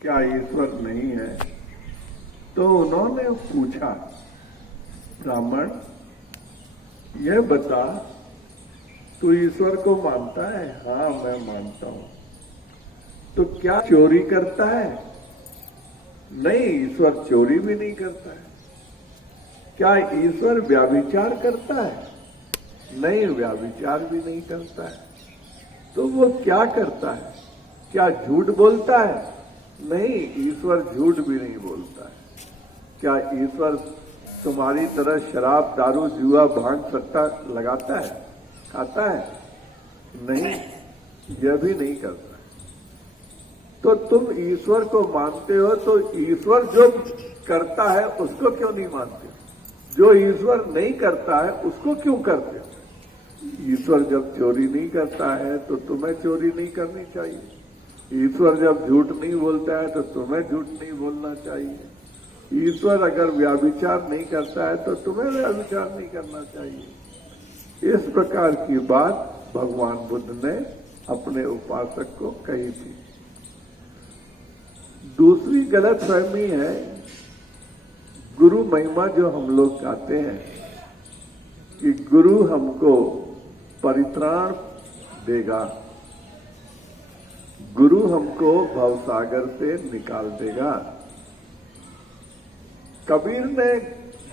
क्या ईश्वर नहीं है? तो उन्होंने पूछा, ब्राह्मण यह बता, तू ईश्वर को मानता है? हाँ मैं मानता हूं। तो क्या चोरी करता है? नहीं, ईश्वर चोरी भी नहीं करता है। क्या ईश्वर व्यभिचार करता है? नहीं, व्यभिचार भी नहीं करता है। तो वो क्या करता है? क्या झूठ बोलता है? नहीं, ईश्वर झूठ भी नहीं बोलता है। क्या ईश्वर तुम्हारी तरह शराब, दारू, जुआ, भांग, सट्टा लगाता है, खाता है? नहीं, यह भी नहीं करता। तो तुम ईश्वर को मानते हो, तो ईश्वर जो करता है उसको क्यों नहीं मानते? जो ईश्वर नहीं करता है उसको क्यों करते हो? ईश्वर जब चोरी नहीं करता है तो तुम्हें चोरी नहीं करनी चाहिए। ईश्वर जब झूठ नहीं बोलता है तो तुम्हें झूठ नहीं बोलना चाहिए। ईश्वर अगर व्यभिचार नहीं करता है तो तुम्हें व्यभिचार नहीं करना चाहिए। इस प्रकार की बात भगवान बुद्ध ने अपने उपासक को कही थी। दूसरी गलतफहमी है, गुरु महिमा जो हम लोग गाते हैं कि गुरु हमको परित्राण देगा, गुरु हमको भवसागर से निकाल देगा। कबीर ने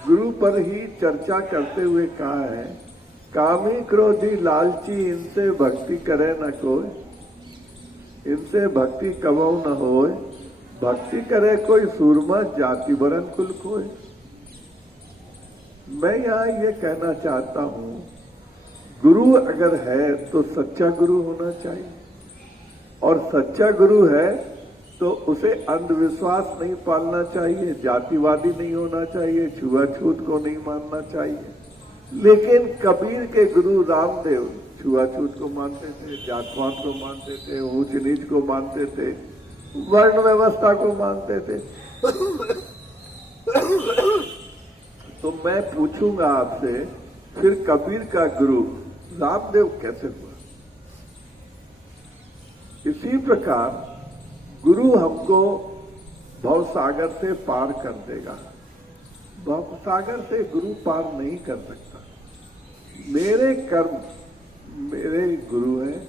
गुरु पर ही चर्चा करते हुए कहा है, कामी क्रोधी लालची इनसे भक्ति करे न कोई, इनसे भक्ति कबहु न होए, भक्ति करे कोई सूरमा जाति वरण कुल कोई। मैं यहां ये कहना चाहता हूं, गुरु अगर है तो सच्चा गुरु होना चाहिए, और सच्चा गुरु है तो उसे अंधविश्वास नहीं पालना चाहिए, जातिवादी नहीं होना चाहिए, छुआछूत को नहीं मानना चाहिए। लेकिन कबीर के गुरु रामदेव छुआछूत को मानते थे, जातपात को मानते थे, ऊंच नीच को मानते थे, वर्ण व्यवस्था को मानते थे। तो मैं पूछूंगा आपसे, फिर कबीर का गुरु रामदेव कैसे हुआ? इसी प्रकार गुरु हमको भवसागर से पार कर देगा। भवसागर से गुरु पार नहीं कर सकता। मेरे कर्म मेरे गुरु हैं,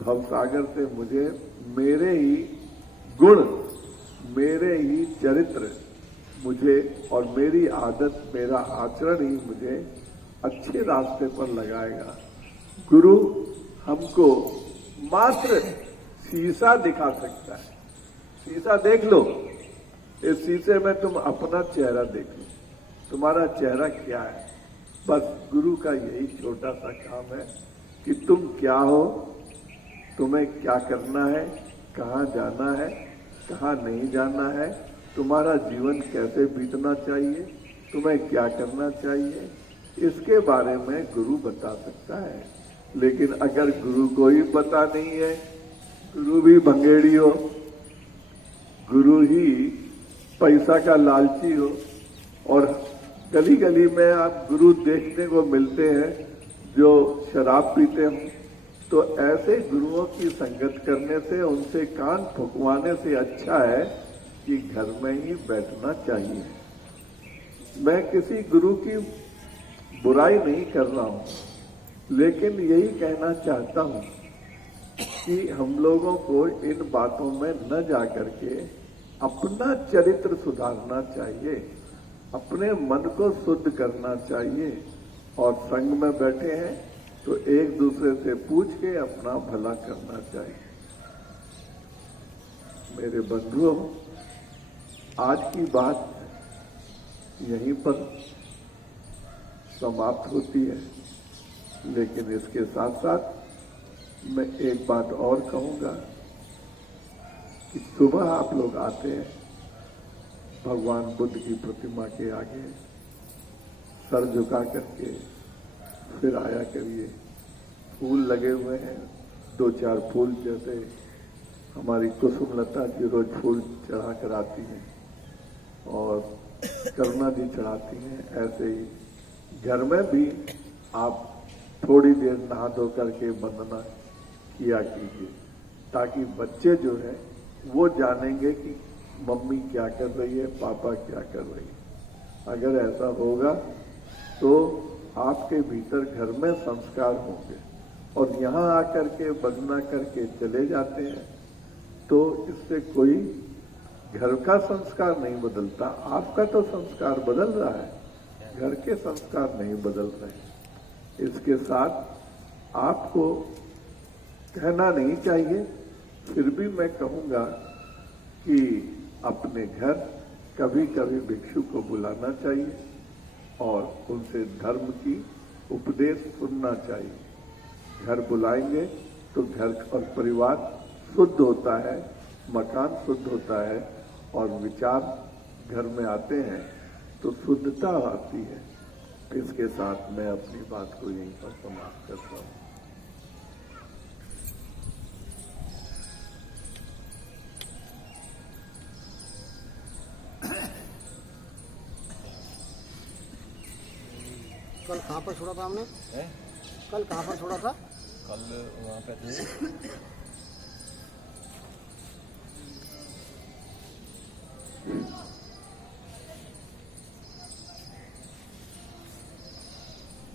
भवसागर से मुझे मेरे ही गुण, मेरे ही चरित्र मुझे, और मेरी आदत, मेरा आचरण ही मुझे अच्छे रास्ते पर लगाएगा। गुरु हमको मात्र शीशा दिखा सकता है। शीशा देख लो, इस शीशे में तुम अपना चेहरा देख लो, तुम्हारा चेहरा क्या है। बस गुरु का यही छोटा सा काम है कि तुम क्या हो, तुम्हें क्या करना है, कहाँ जाना है, कहाँ नहीं जाना है, तुम्हारा जीवन कैसे बीतना चाहिए, तुम्हें क्या करना चाहिए, इसके बारे में गुरु बता सकता है। लेकिन अगर गुरु को ही पता नहीं है, गुरु भी भंगेड़ी हो, गुरु ही पैसा का लालची हो, और गली गली में आप गुरु देखने को मिलते हैं जो शराब पीते हो, तो ऐसे गुरुओं की संगत करने से, उनसे कान फुकवाने से अच्छा है कि घर में ही बैठना चाहिए। मैं किसी गुरु की बुराई नहीं कर रहा हूं, लेकिन यही कहना चाहता हूं कि हम लोगों को इन बातों में न जाकर के अपना चरित्र सुधारना चाहिए, अपने मन को शुद्ध करना चाहिए, और संग में बैठे हैं तो एक दूसरे से पूछ के अपना भला करना चाहिए। मेरे बंधुओं, आज की बात यहीं पर समाप्त होती है, लेकिन इसके साथ साथ मैं एक बात और कहूंगा कि सुबह आप लोग आते हैं भगवान बुद्ध की प्रतिमा के आगे, सर झुका करके फिर आया करिए। फूल लगे हुए हैं, 2-4 फूल, जैसे हमारी कुसुम लता जी रोज फूल चढ़ा कर आती हैं और करुणा जी चढ़ाती हैं, ऐसे ही घर में भी आप थोड़ी देर नहा धो करके वंदना किया कीजिए, ताकि बच्चे जो है वो जानेंगे कि मम्मी क्या कर रही है, पापा क्या कर रही है। अगर ऐसा होगा तो आपके भीतर घर में संस्कार होंगे, और यहाँ आकर के बदना करके चले जाते हैं तो इससे कोई घर का संस्कार नहीं बदलता। आपका तो संस्कार बदल रहा है, घर के संस्कार नहीं बदल रहे। इसके साथ आपको कहना नहीं चाहिए, फिर भी मैं कहूंगा कि अपने घर कभी कभी भिक्षु को बुलाना चाहिए और उनसे धर्म की उपदेश सुनना चाहिए। घर बुलाएंगे तो घर और परिवार शुद्ध होता है, मकान शुद्ध होता है, और विचार घर में आते हैं तो शुद्धता आती है। इसके साथ मैं अपनी बात को यहीं पर समाप्त करता हूँ। कल कहाँ पर छोड़ा था हमने? कल कहाँ पर छोड़ा था? कल वहाँ पे थे।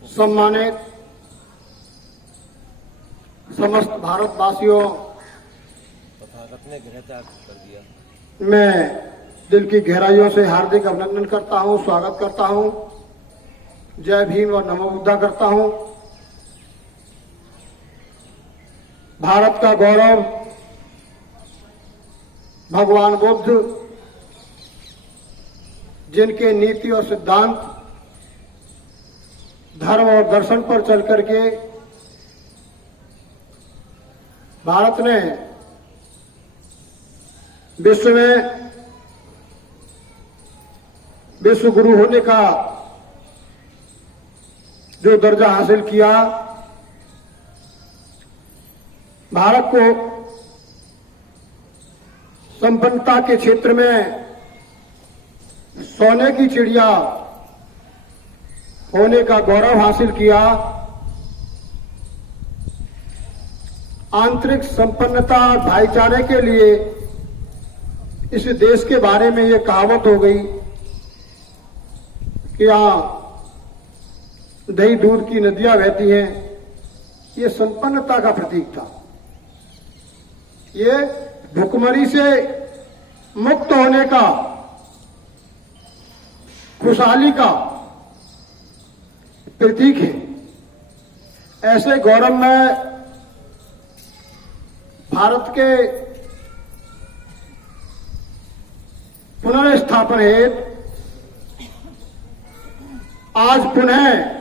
सम्मानित समस्त भारतवासियों, तथागत ने गृह त्याग कर दिया। मैं दिल की गहराइयों से हार्दिक अभिनंदन करता हूँ, स्वागत करता हूँ, जय भीम और नमो बुद्धा करता हूँ। भारत का गौरव भगवान बुद्ध, जिनके नीति और सिद्धांत धर्म और दर्शन पर चल करके भारत ने विश्व में विश्व गुरु होने का जो दर्जा हासिल किया, भारत को संपन्नता के क्षेत्र में सोने की चिड़िया होने का गौरव हासिल किया, आंतरिक संपन्नता और भाईचारे के लिए इस देश के बारे में ये कहावत हो गई कि यहाँ दही दूध की नदियां बहती हैं। ये संपन्नता का प्रतीक था, ये भुखमरी से मुक्त होने का, खुशहाली का प्रतीक है। ऐसे गौरव में भारत के पुनर्स्थापन हेतु आज पुनः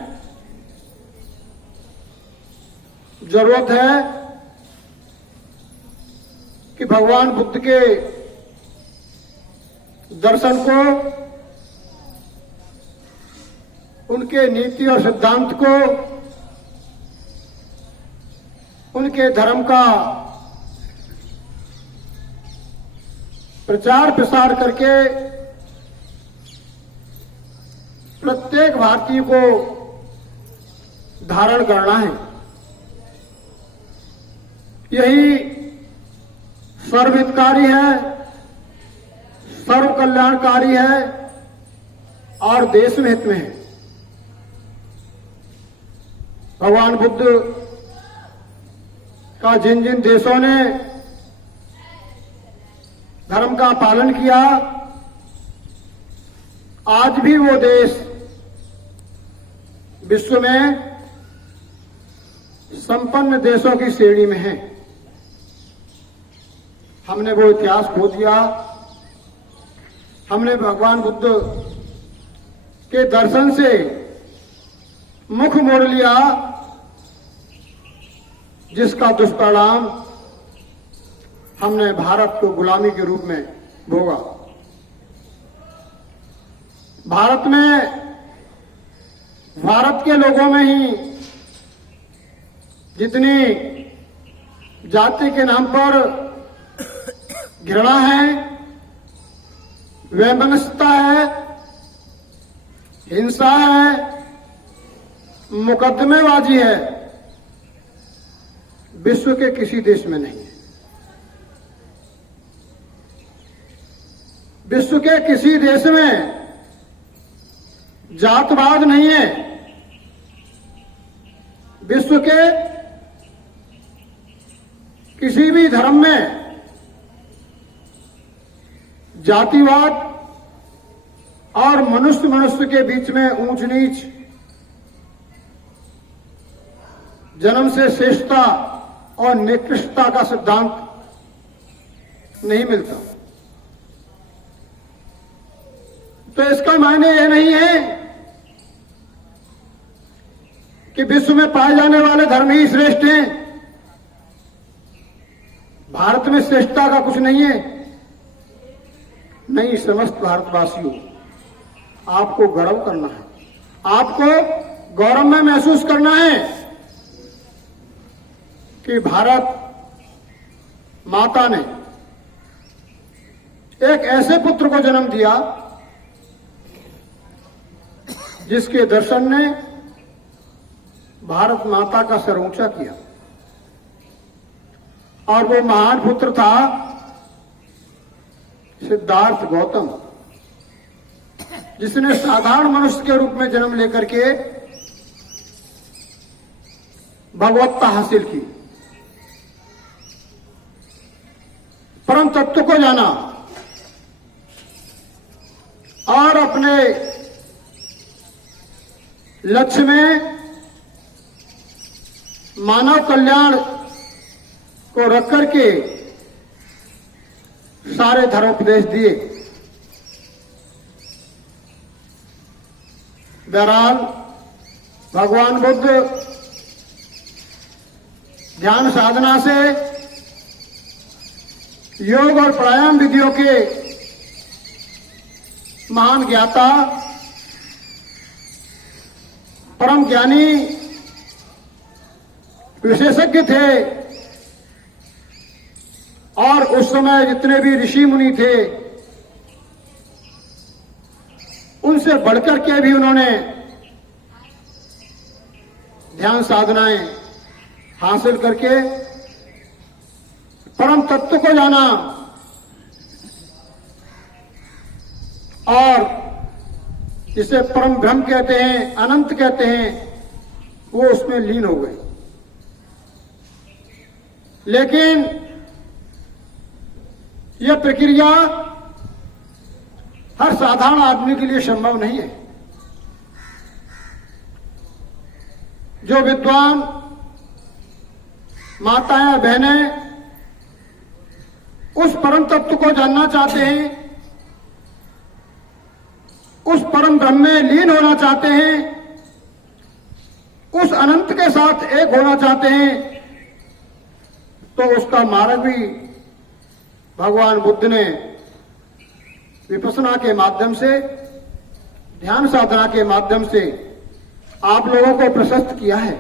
जरूरत है कि भगवान बुद्ध के दर्शन को, उनके नीति और सिद्धांत को, उनके धर्म का प्रचार प्रसार करके प्रत्येक भारतीय को धारण करना है। यही सर्वहितकारी है, सर्व कल्याणकारी है और देश में हित में है। भगवान बुद्ध का जिन जिन देशों ने धर्म का पालन किया, आज भी वो देश विश्व में संपन्न देशों की श्रेणी में है। हमने वो इतिहास खो दिया, हमने भगवान बुद्ध के दर्शन से मुख मोड़ लिया, जिसका दुष्परिणाम हमने भारत को गुलामी के रूप में भोगा। भारत में, भारत के लोगों में ही जितनी जाति के नाम पर घृणा है, वैमनस्यता है, हिंसा है, मुकदमेबाजी है, विश्व के किसी देश में नहीं है। विश्व के किसी देश में जातवाद नहीं है। विश्व के किसी भी धर्म में जातिवाद और मनुष्य के बीच में ऊंच नीच, जन्म से श्रेष्ठता और निकृष्टता का सिद्धांत नहीं मिलता। तो इसका मायने यह नहीं है कि विश्व में पाए जाने वाले धर्म ही श्रेष्ठ हैं। भारत में श्रेष्ठता का कुछ नहीं है। नहीं, समस्त भारतवासियों, आपको गर्व करना है, आपको गौरव में महसूस करना है कि भारत माता ने एक ऐसे पुत्र को जन्म दिया जिसके दर्शन ने भारत माता का सर ऊंचा किया। और वो महान पुत्र था सिद्धार्थ गौतम, जिसने साधारण मनुष्य के रूप में जन्म लेकर के भगवत्ता हासिल की, परम तत्व को जाना और अपने लक्ष्य में मानव कल्याण को रख करके सारे धर्मोपदेश दिए। बहरहाल भगवान बुद्ध ध्यान साधना से, योग और प्राणायाम विधियों के महान ज्ञाता, परम ज्ञानी, विशेषज्ञ थे। और उस समय जितने भी ऋषि मुनि थे, उनसे बढ़कर के भी उन्होंने ध्यान साधनाएं हासिल करके परम तत्व को जाना और जिसे परम ब्रह्म कहते हैं, अनंत कहते हैं, वो उसमें लीन हो गए। लेकिन यह प्रक्रिया हर साधारण आदमी के लिए संभव नहीं है। जो विद्वान माताएं बहनें उस परम तत्व को जानना चाहते हैं, उस परम ब्रह्म में लीन होना चाहते हैं, उस अनंत के साथ एक होना चाहते हैं, तो उसका मार्ग भी भगवान बुद्ध ने विपස්සना के माध्यम से, ध्यान साधना के माध्यम से आप लोगों को प्रशस्त किया है।